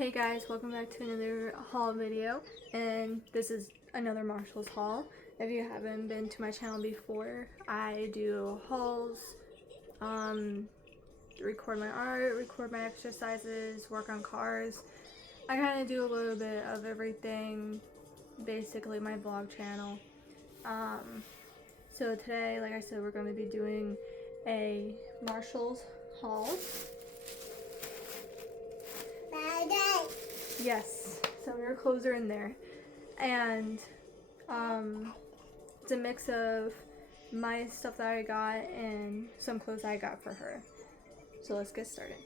Hey guys, welcome back to another haul video, and this is another Marshalls haul. If you haven't been to my channel before, I do hauls, record my art, record my exercises, work on cars. I kind of do a little bit of everything, basically my vlog channel. So today, like I said, we're going to be doing a Marshalls haul. Yes, some of your clothes are in there, and it's a mix of my stuff that I got and some clothes I got for her. So let's get started.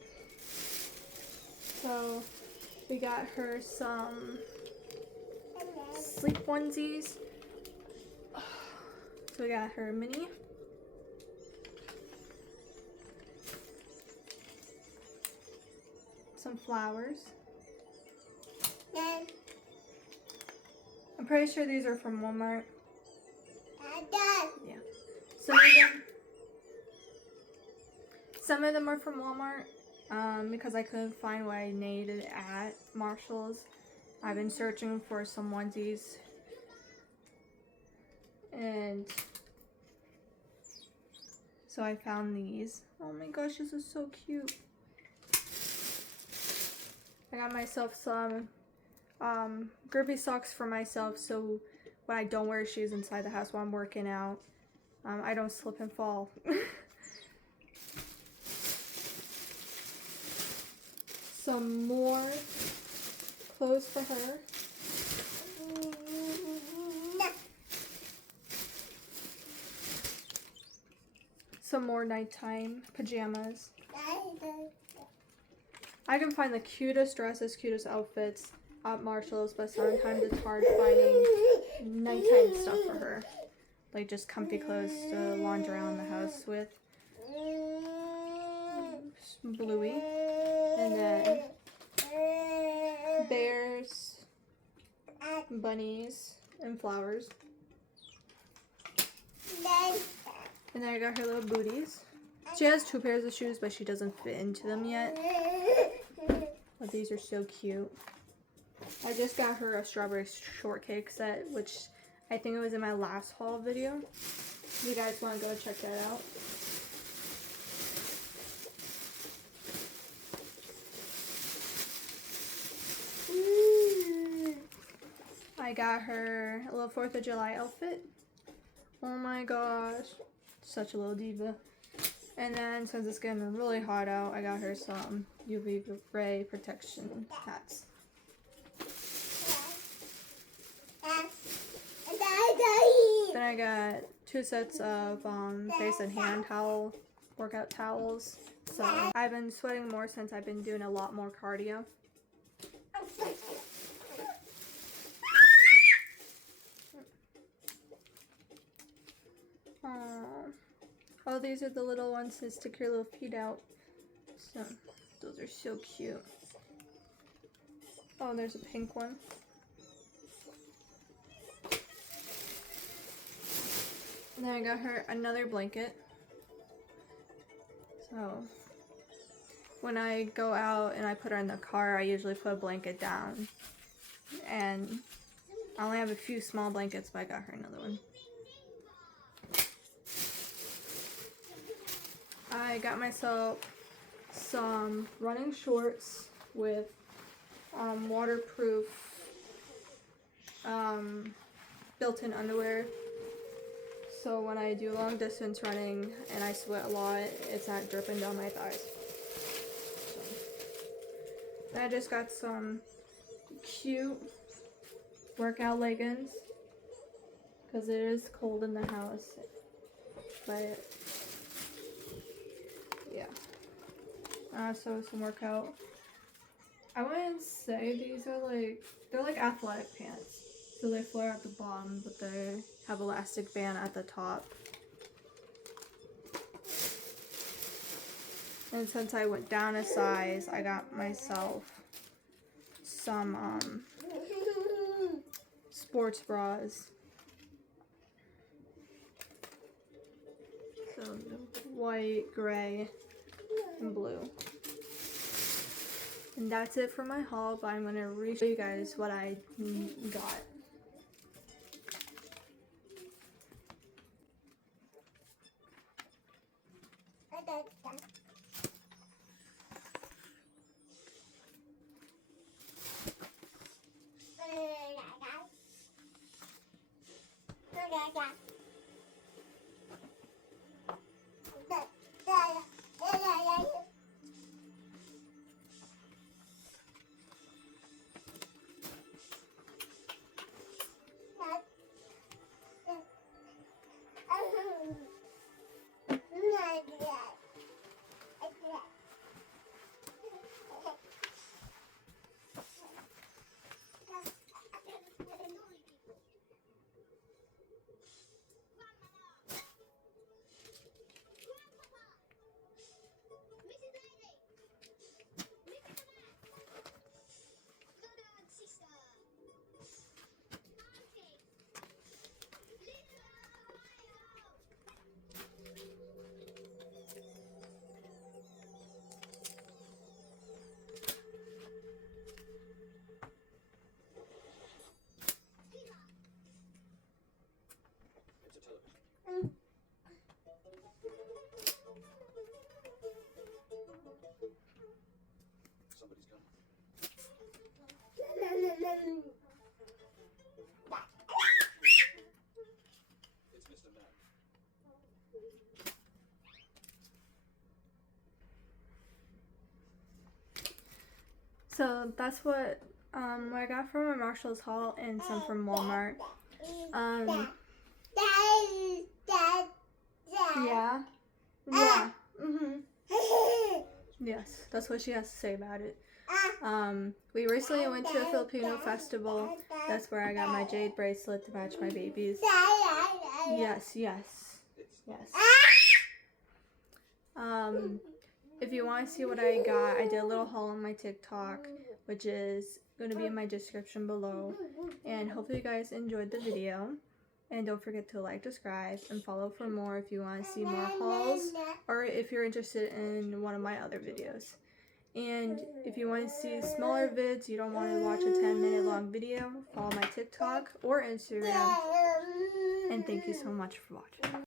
So we got her some sleep onesies. So we got her mini. Some flowers. I'm pretty sure these are from Walmart. Yeah. Some of them are from Walmart because I couldn't find what I needed at Marshalls. I've been searching for some onesies, and so I found these. Oh my gosh, this is so cute. I got myself some grippy socks for myself, so when I don't wear shoes inside the house while I'm working out, I don't slip and fall. Some more clothes for her. Some more nighttime pajamas. I can find the cutest dresses, cutest outfits at Marshalls, but sometimes it's hard finding nighttime stuff for her. Like just comfy clothes to wander around the house with. Bluey. And then bears, bunnies, and flowers. And then I got her little booties. She has 2 pairs of shoes, but she doesn't fit into them yet. But these are so cute. I just got her a strawberry shortcake set, which I think it was in my last haul video. If you guys want to go check that out. I got her a little 4th of July outfit. Oh my gosh. Such a little diva. And then since it's getting really hot out, I got her some UV ray protection hats. Then I got 2 sets of face and hand towel, workout towels. So I've been sweating more since I've been doing a lot more cardio. Oh, these are the little ones to stick your little feet out. So those are so cute. Oh, there's a pink one. And then I got her another blanket. So when I go out and I put her in the car, I usually put a blanket down. And I only have a few small blankets, but I got her another one. I got myself some running shorts with waterproof built-in underwear. So when I do long distance running and I sweat a lot, it's not dripping down my thighs. So, I just got some cute workout leggings because it is cold in the house. But yeah. So some workout. I wouldn't say these are they're like athletic pants. So they flare at the bottom, but they have elastic band at the top. And since I went down a size, I got myself some sports bras. So white, gray, and blue. And that's it for my haul, but I'm going to show you guys what I got. Somebody's coming. It's Mr. Man. So that's what I got from a Marshall's haul and some from Walmart. Yeah. Yeah. Yes, that's what she has to say about it. We recently went to a Filipino festival. That's where I got my jade bracelet to match my babies. Yes, yes, yes. If you want to see what I got, I did a little haul on my TikTok, which is going to be in my description below. And hopefully you guys enjoyed the video. And don't forget to like, subscribe, and follow for more if you want to see more hauls or if you're interested in one of my other videos. And if you want to see smaller vids, you don't want to watch a 10-minute long video, follow my TikTok or Instagram. And thank you so much for watching.